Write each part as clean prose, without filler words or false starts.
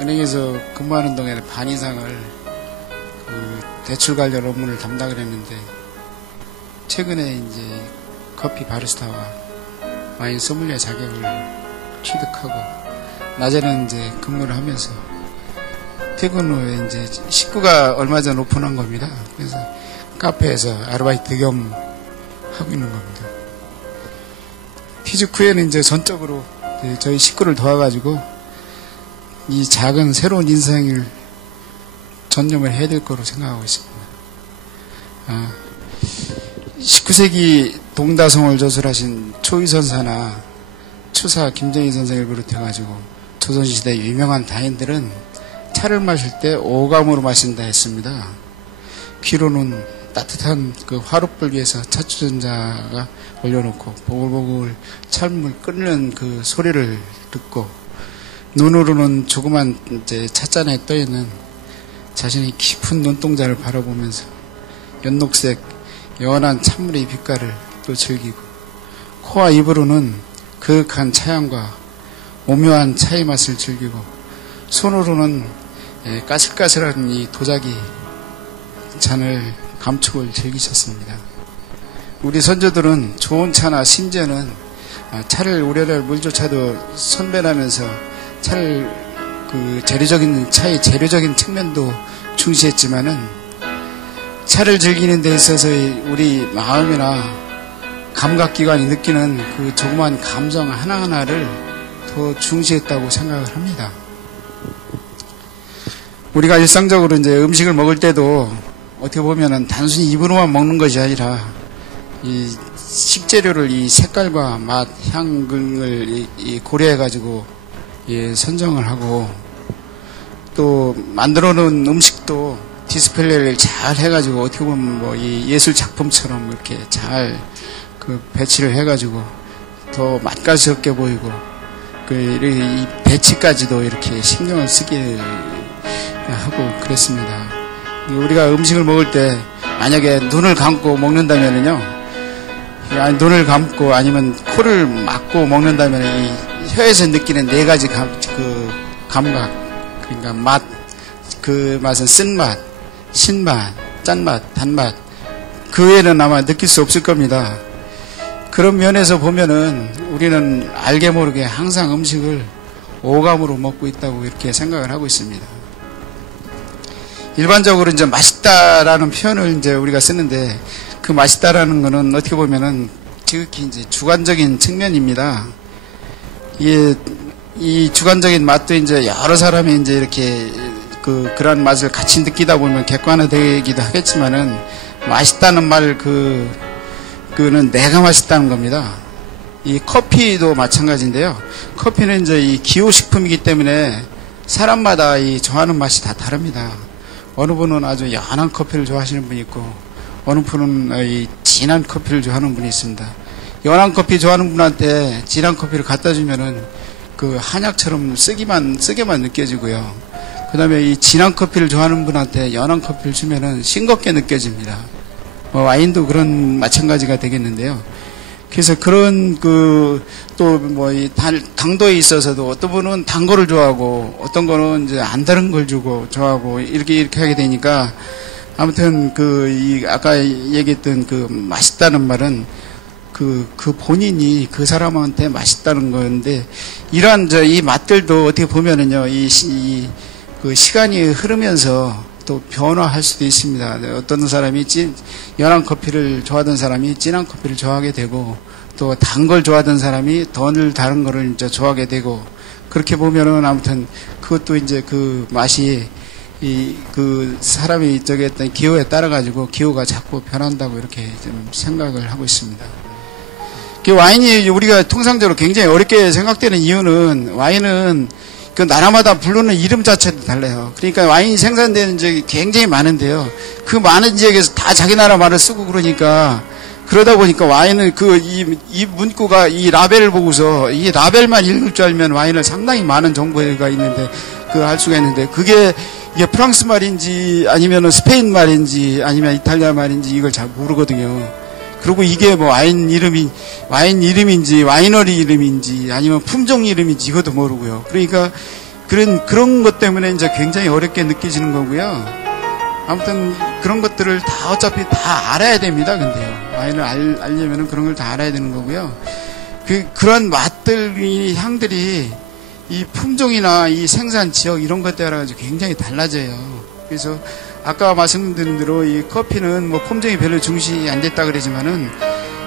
은행에서 근무하는 동안에 반 이상을 그 대출 관련 업무를 담당을 했는데, 최근에 이제 커피 바리스타와 와인 소믈리에 자격을 취득하고 낮에는 이제 근무를 하면서 퇴근 후에 이제 식구가 얼마 전 오픈한 겁니다. 그래서 카페에서 아르바이트 겸 하고 있는 겁니다. 퇴직 후에는 이제 전적으로 저희 식구를 도와가지고 이 작은 새로운 인생을 전념을 해야 될 거로 생각하고 있습니다. 19세기 동다성을 저술하신 초위선사나 추사 김정희 선생을 비롯해가지고 조선시대 유명한 다인들은 차를 마실 때 오감으로 마신다 했습니다. 귀로는 따뜻한 그 화롯불 위에서 차주전자가 올려놓고 보글보글 찬물 끓는 그 소리를 듣고, 눈으로는 조그만 이제 찻잔에 떠있는 자신의 깊은 눈동자를 바라보면서 연녹색 연한 찬물의 빛깔을 또 즐기고, 코와 입으로는 그윽한 차향과 오묘한 차의 맛을 즐기고, 손으로는 까슬까슬한 이 도자기 잔을 감촉을 즐기셨습니다. 우리 선조들은 좋은 차나 심지어는 차를 우려낼 물조차도 선별하면서 차를 그 차의 재료적인 측면도 중시했지만은, 차를 즐기는 데 있어서 우리 마음이나 감각기관이 느끼는 그 조그만 감정 하나하나를 더 중시했다고 생각을 합니다. 우리가 일상적으로 이제 음식을 먹을 때도 어떻게 보면은 단순히 입으로만 먹는 것이 아니라 이 식재료를 이 색깔과 맛, 향 등을 고려해가지고 선정을 하고, 또 만들어 놓은 음식도 디스플레이를 잘 해가지고 어떻게 보면 뭐 이 예술 작품처럼 이렇게 잘 그 배치를 해가지고 더 맛깔스럽게 보이고, 이 배치까지도 이렇게 신경을 쓰게 하고 그랬습니다. 우리가 음식을 먹을 때 만약에 눈을 감고 먹는다면은요, 눈을 감고 아니면 코를 막고 먹는다면 이 혀에서 느끼는 네 가지 감각, 그러니까 맛, 그 맛은 쓴맛, 신맛, 짠맛, 단맛, 그 외에는 아마 느낄 수 없을 겁니다. 그런 면에서 보면은 우리는 알게 모르게 항상 음식을 오감으로 먹고 있다고 이렇게 생각을 하고 있습니다. 일반적으로 이제 맛있다라는 표현을 이제 우리가 쓰는데, 그 맛있다라는 거는 어떻게 보면은 지극히 이제 주관적인 측면입니다. 이 주관적인 맛도 이제 여러 사람이 이제 이렇게 그런 맛을 같이 느끼다 보면 객관화되기도 하겠지만은, 맛있다는 말 그는 내가 맛있다는 겁니다. 이 커피도 마찬가지인데요. 커피는 이제 이 기호식품이기 때문에 사람마다 이 좋아하는 맛이 다 다릅니다. 어느 분은 아주 연한 커피를 좋아하시는 분이 있고, 어느 분은 이 진한 커피를 좋아하는 분이 있습니다. 연한 커피 좋아하는 분한테 진한 커피를 갖다 주면은 그 한약처럼 쓰게만 느껴지고요. 그 다음에 이 진한 커피를 좋아하는 분한테 연한 커피를 주면은 싱겁게 느껴집니다. 와인도 그런 마찬가지가 되겠는데요. 그래서 그런 이 당도에 있어서도 어떤 분은 단 거를 좋아하고, 어떤 거는 이제 안 다른 걸 좋아하고, 이렇게 하게 되니까, 아무튼 아까 얘기했던 맛있다는 말은 그 본인이 그 사람한테 맛있다는 건데, 이러한 이 맛들도 어떻게 보면은요, 그 시간이 흐르면서 또 변화할 수도 있습니다. 어떤 사람이 연한 커피를 좋아하던 사람이 진한 커피를 좋아하게 되고, 또 단 걸 좋아하던 사람이 덜 다른 거를 이제 좋아하게 되고, 그렇게 보면은 아무튼 그것도 이제 그 맛이 사람이 했던 기호에 따라 가지고 기호가 자꾸 변한다고 이렇게 좀 생각을 하고 있습니다. 와인이 우리가 통상적으로 굉장히 어렵게 생각되는 이유는, 와인은 그 나라마다 부르는 이름 자체도 달라요. 그러니까 와인이 생산되는 지역이 굉장히 많은데요. 그 많은 지역에서 다 자기 나라 말을 쓰고 그러다 보니까 와인은 이 문구가 이 라벨을 보고서 이 라벨만 읽을 줄 알면 와인을 상당히 많은 정보가 있는데, 할 수가 있는데, 이게 프랑스 말인지 아니면 스페인 말인지 아니면 이탈리아 말인지 이걸 잘 모르거든요. 그리고 이게 뭐 와인 이름인지 와이너리 이름인지 아니면 품종 이름인지 이것도 모르고요. 그러니까 그런 것 때문에 이제 굉장히 어렵게 느껴지는 거고요. 아무튼 그런 것들을 다 어차피 다 알아야 됩니다. 근데요. 와인을 알려면은 그런 걸 다 알아야 되는 거고요. 그런 맛들이, 향들이 이 품종이나 이 생산 지역 이런 것 따라 가지고 굉장히 달라져요. 그래서 아까 말씀드린 대로 이 커피는 뭐 품종이 별로 중시 안 됐다 그러지만은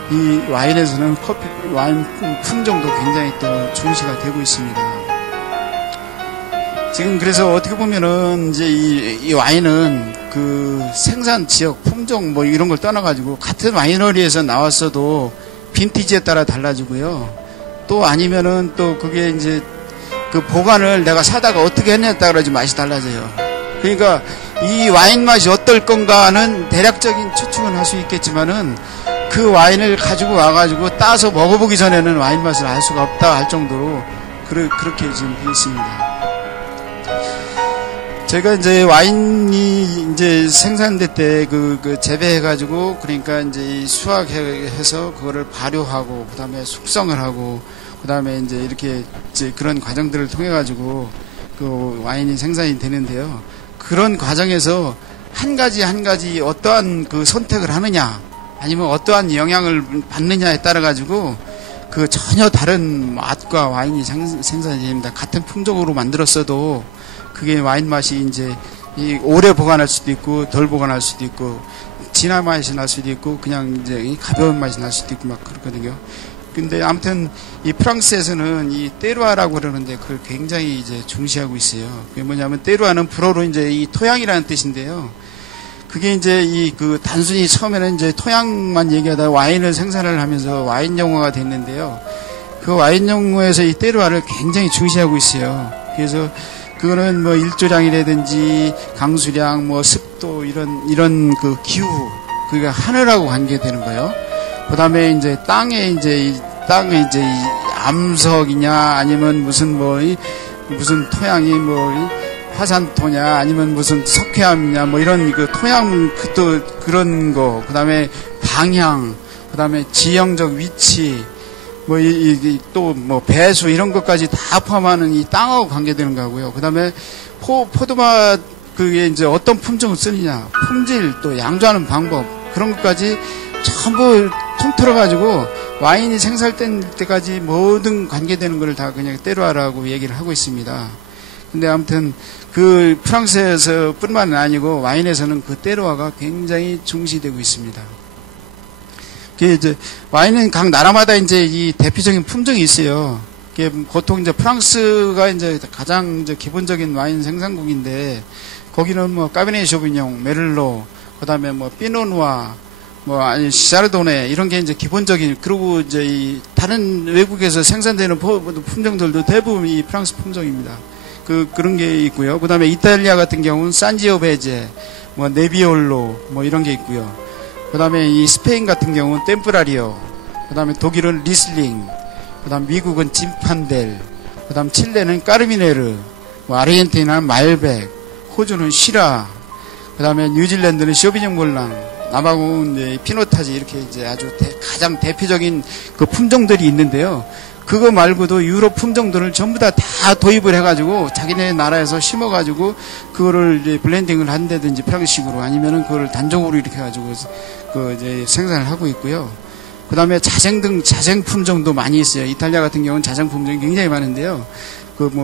이 와인에서는 와인 품종도 굉장히 또 중시가 되고 있습니다. 지금 그래서 어떻게 보면은 이제 이 와인은 그 생산 지역, 품종 뭐 이런 걸 떠나가지고 같은 와이너리에서 나왔어도 빈티지에 따라 달라지고요. 또 아니면은 또 그게 이제 그 보관을 내가 사다가 어떻게 했냐에 따라 맛이 달라져요. 그러니까 이 와인 맛이 어떨 건가는 대략적인 추측은 할 수 있겠지만은 그 와인을 가지고 와가지고 따서 먹어보기 전에는 와인 맛을 알 수가 없다 할 정도로 그렇게 지금 되어 있습니다. 제가 이제 와인이 이제 생산될 때 그 재배해가지고 그러니까 이제 수확해서 그거를 발효하고 그 다음에 숙성을 하고 그 다음에 이제 이렇게 이제 그런 과정들을 통해가지고 그 와인이 생산이 되는데요. 그런 과정에서 한 가지 어떠한 그 선택을 하느냐 아니면 어떠한 영향을 받느냐에 따라 가지고 그 전혀 다른 맛과 와인이 생산이 됩니다. 같은 품종으로 만들었어도 그게 와인 맛이 이제 오래 보관할 수도 있고 덜 보관할 수도 있고 진한 맛이 날 수도 있고 그냥 이제 가벼운 맛이 날 수도 있고 막 그렇거든요. 근데 아무튼 이 프랑스에서는 이 테루아라고 그러는데 그걸 굉장히 이제 중시하고 있어요. 그게 뭐냐면 테루아는 불어로 이제 이 토양이라는 뜻인데요. 그게 이제 단순히 처음에는 이제 토양만 얘기하다가 와인을 생산을 하면서 와인 용어가 됐는데요. 그 와인 용어에서 이 테루아를 굉장히 중시하고 있어요. 그래서 그거는 뭐 일조량이라든지 강수량, 뭐 습도 이런 그 기후, 그게 하늘하고 관계되는 거예요. 그 다음에 이제 땅에 이제 이 암석이냐 아니면 무슨 무슨 토양이 화산토냐 아니면 무슨 석회암이냐 뭐 이런 그 토양 또 그런 거, 그 다음에 방향, 그 다음에 지형적 위치, 또 배수 이런 것까지 다 포함하는 이 땅하고 관계되는 거고요. 그 다음에 포도맛 그게 이제 어떤 품종을 쓰느냐, 품질 또 양조하는 방법 그런 것까지 전부 통틀어 가지고 와인이 생산될 때까지 모든 관계되는 것을 다 그냥 테루아라고 얘기를 하고 있습니다. 근데 아무튼 그 프랑스에서 뿐만 아니고 와인에서는 그 테루아가 굉장히 중시되고 있습니다. 그 이제 와인은 각 나라마다 이제 이 대표적인 품종이 있어요. 보통 이제 프랑스가 이제 가장 이제 기본적인 와인 생산국인데 거기는 뭐 까베네 쇼비뇽, 메를로, 그다음에 뭐 피노누아, 아니 샤르도네 이런 게 이제 기본적인, 그리고 이제 이 다른 외국에서 생산되는 품종들도 대부분 이 프랑스 품종입니다. 그런 게 있고요. 그다음에 이탈리아 같은 경우는 산지오베제, 네비올로 이런 게 있고요. 그다음에 이 스페인 같은 경우는 템프라리오, 그다음에 독일은 리슬링, 그다음 미국은 짐판델, 그다음 칠레는 까르미네르, 아르헨티나는 말백, 호주는 시라, 그다음에 뉴질랜드는 쇼비뇽 몰랑, 남아공은 이제 피노타지, 이렇게 이제 아주 가장 대표적인 그 품종들이 있는데요. 그거 말고도 유럽 품종들을 전부 다 도입을 해가지고 자기네 나라에서 심어가지고 그거를 이제 블렌딩을 한다든지 프랑스식으로 아니면은 그거를 단종으로 이렇게 해가지고 이제 생산을 하고 있고요. 그 다음에 자생 품종도 많이 있어요. 이탈리아 같은 경우는 자생 품종이 굉장히 많은데요.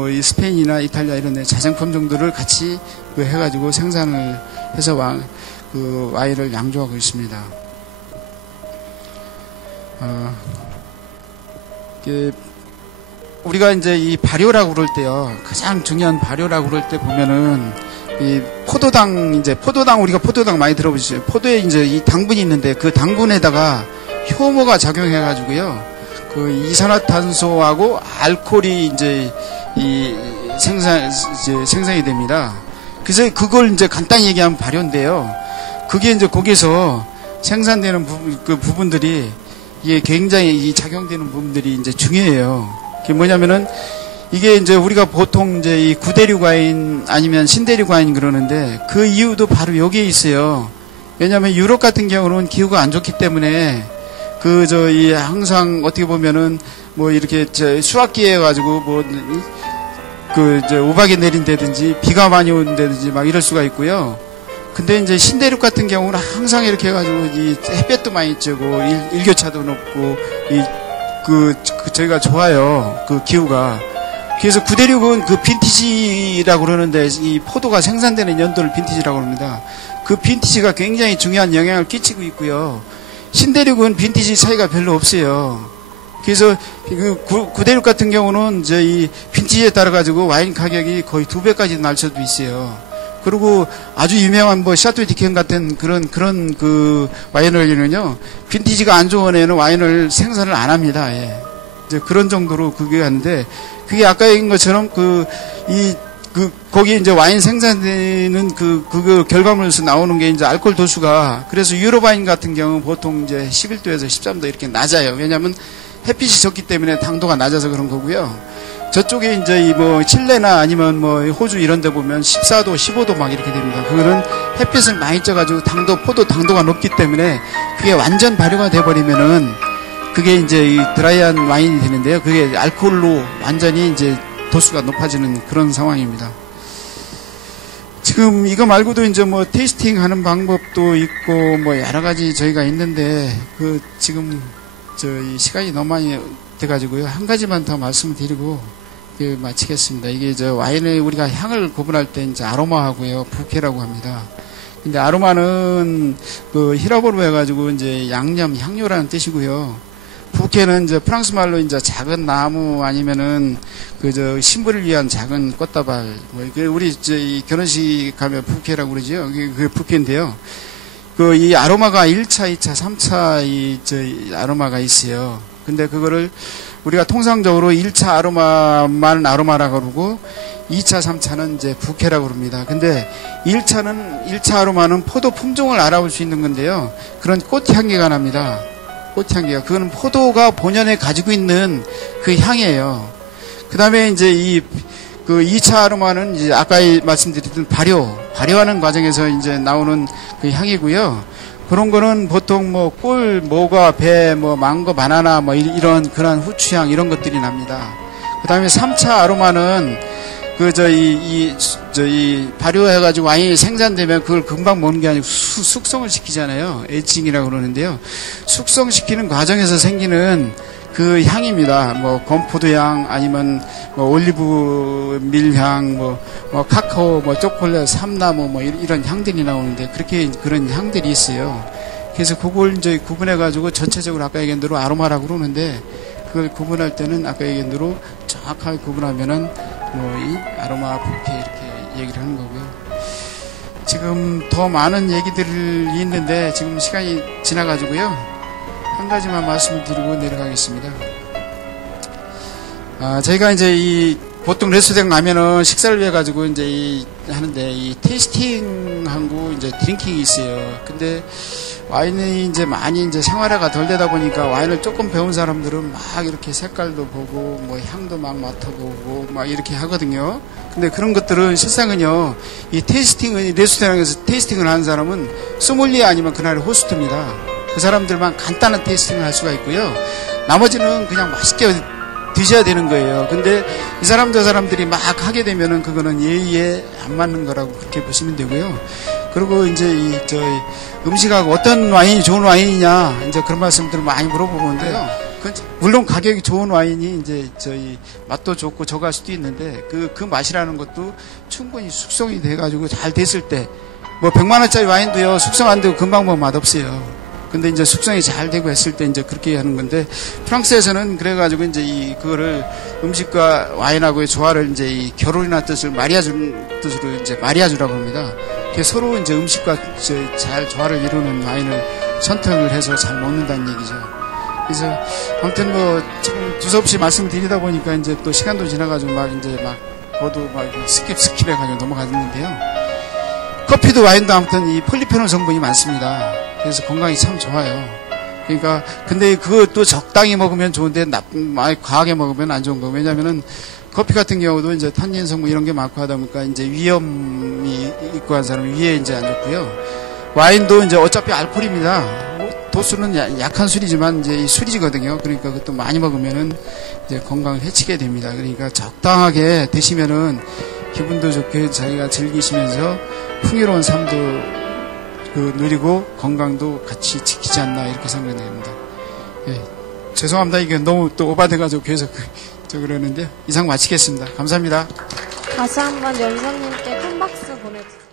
이 스페인이나 이탈리아 이런 데 자생 품종들을 같이 해가지고 생산을 해서 와인을 양조하고 있습니다. 우리가 이제 이 발효라고 그럴 때요, 가장 중요한 발효라고 그럴 때 보면은 이 포도당 우리가 포도당 많이 들어보시죠. 포도에 이제 이 당분이 있는데 그 당분에다가 효모가 작용해가지고요, 그 이산화탄소하고 알코올이 이제 생성이 됩니다. 그래서 그걸 이제 간단히 얘기하면 발효인데요. 그게 이제 거기서 생산되는 부분들이 이게 굉장히 작용되는 부분들이 이제 중요해요. 그게 뭐냐면은 이게 이제 우리가 보통 이제 이 구대륙 와인 아니면 신대륙 와인 그러는데 그 이유도 바로 여기에 있어요. 왜냐하면 유럽 같은 경우는 기후가 안 좋기 때문에 항상 어떻게 보면은 이렇게 수확기에 가지고 이제 우박이 내린다든지 비가 많이 온다든지 막 이럴 수가 있고요. 근데 이제 신대륙 같은 경우는 항상 이렇게 해가지고 이 햇볕도 많이 쬐고 일교차도 높고 저희가 좋아요. 그 기후가. 그래서 구대륙은 그 빈티지라고 그러는데 이 포도가 생산되는 연도를 빈티지라고 합니다. 그 빈티지가 굉장히 중요한 영향을 끼치고 있고요. 신대륙은 빈티지 차이가 별로 없어요. 그래서 그 구대륙 같은 경우는 이제 이 빈티지에 따라 가지고 와인 가격이 거의 2배까지 날 수도 있어요. 그리고 아주 유명한 뭐 샤토 디켄 같은 그런 그 와이너리는요, 빈티지가 안 좋은 애는 와인을 생산을 안 합니다. 예. 이제 그런 정도로 그게 하는데, 그게 아까 얘기한 것처럼 거기 이제 와인 생산되는 그 결과물에서 나오는 게 이제 알코올 도수가, 그래서 유럽 와인 같은 경우는 보통 이제 11도에서 13도 이렇게 낮아요. 왜냐하면 햇빛이 적기 때문에 당도가 낮아서 그런 거고요. 저쪽에 이제 뭐 칠레나 아니면 뭐 호주 이런 데 보면 14도, 15도 막 이렇게 됩니다. 그거는 햇빛을 많이 쪄가지고 포도 당도가 높기 때문에 그게 완전 발효가 돼버리면은 그게 이제 이 드라이한 와인이 되는데요. 그게 알코올로 완전히 이제 도수가 높아지는 그런 상황입니다. 지금 이거 말고도 이제 뭐 테이스팅 하는 방법도 있고 뭐 여러 가지 저희가 있는데 지금 이 시간이 너무 많이 돼가지고요. 한 가지만 더 말씀드리고 마치겠습니다. 이게 와인의 우리가 향을 구분할 때 이제 아로마하고요, 부케라고 합니다. 근데 아로마는 히라보로 해가지고 이제 양념, 향료라는 뜻이고요. 부케는 이제 프랑스 말로 이제 작은 나무 아니면은 신부를 위한 작은 꽃다발. 우리 이 결혼식 가면 부케라고 그러죠. 그게 부케인데요. 이 아로마가 1차, 2차, 3차 아로마가 있어요. 근데 그거를 우리가 통상적으로 1차 아로마만 아로마라고 그러고 2차, 3차는 이제 부케라고 그럽니다. 근데 1차 아로마는 포도 품종을 알아볼 수 있는 건데요. 그런 꽃향기가 납니다. 꽃향기가. 그거는 포도가 본연에 가지고 있는 그 향이에요. 그 다음에 이제 2차 아로마는 이제 아까 말씀드렸던 발효하는 과정에서 이제 나오는 그 향이고요. 그런 거는 보통 뭐 꿀, 모과, 배, 뭐 망고, 바나나 뭐 이런 그런 후추향 이런 것들이 납니다. 그 다음에 3차 아로마는 발효해가지고 와인이 생산되면 그걸 금방 먹는 게 아니고 숙성을 시키잖아요. 에이징이라고 그러는데요. 숙성시키는 과정에서 생기는 그 향입니다. 뭐 건포도향 아니면 뭐 올리브 밀향, 뭐 카카오, 뭐 초콜릿, 삼나무 뭐 이런 향들이 나오는데 그런 향들이 있어요. 그래서 그걸 이제 구분해가지고 전체적으로 아까 얘기한 대로 아로마라고 그러는데 그걸 구분할 때는 아까 얘기한 대로 정확하게 구분하면은 이 아로마 부케 이렇게 얘기를 하는 거고요. 지금 더 많은 얘기들이 있는데 지금 시간이 지나가지고요. 한 가지만 말씀을 드리고 내려가겠습니다. 저희가 이제 보통 레스토랑 가면은 식사를 위해 가지고 이제 하는데 이 테이스팅하고 이제 드링킹이 있어요. 근데 와인이 이제 많이 이제 생활화가 덜 되다 보니까 와인을 조금 배운 사람들은 막 이렇게 색깔도 보고 뭐 향도 막 맡아보고 막 이렇게 하거든요. 근데 그런 것들은 실상은요, 이 레스토랑에서 테이스팅을 하는 사람은 소믈리에 아니면 그날의 호스트입니다. 그 사람들만 간단한 테이스팅을 할 수가 있고요. 나머지는 그냥 맛있게 드셔야 되는 거예요. 근데 이 사람들이 막 하게 되면은 그거는 예의에 안 맞는 거라고 그렇게 보시면 되고요. 그리고 이제 음식하고 어떤 와인이 좋은 와인이냐 이제 그런 말씀들을 많이 물어보는데요. 물론 가격이 좋은 와인이 이제 맛도 좋고 저갈 수도 있는데 그 맛이라는 것도 충분히 숙성이 돼가지고 잘 됐을 때 뭐 100만 원짜리 와인도요 숙성 안 되고 금방 먹으면 맛없어요. 근데 이제 숙성이 잘 되고 했을 때 이제 그렇게 하는 건데 프랑스에서는 그래가지고 이제 그거를 음식과 와인하고의 조화를 이제 결혼이나 뜻을 마리아주 뜻으로 이제 마리아주라고 합니다. 서로 이제 음식과 잘 조화를 이루는 와인을 선택을 해서 잘 먹는다는 얘기죠. 그래서 아무튼 뭐 지금 두서없이 말씀드리다 보니까 이제 또 시간도 지나가지고 저도 스킵해가지고 넘어갔는데요. 커피도 와인도 아무튼 이 폴리페놀 성분이 많습니다. 그래서 건강이 참 좋아요. 그러니까 근데 그것도 적당히 먹으면 좋은데 많이 과하게 먹으면 안 좋은 거. 왜냐면은 커피 같은 경우도 이제 탄닌 성분 이런 게 많고 하다 보니까 이제 위험이 있고 한 사람은 위에 이제 안 좋고요. 와인도 이제 어차피 알코올입니다. 도수는 약한 술이지만 이제 이 술이거든요. 그러니까 그것도 많이 먹으면은 이제 건강을 해치게 됩니다. 그러니까 적당하게 드시면은 기분도 좋게 자기가 즐기시면서 풍요로운 삶도 누리고 건강도 같이 지키지 않나 이렇게 생각됩니다. 예, 죄송합니다. 이게 너무 또 오바돼가지고 계속 그러는데 이상 마치겠습니다. 감사합니다. 다시 한번 연사님께 큰 박수 보내주세요.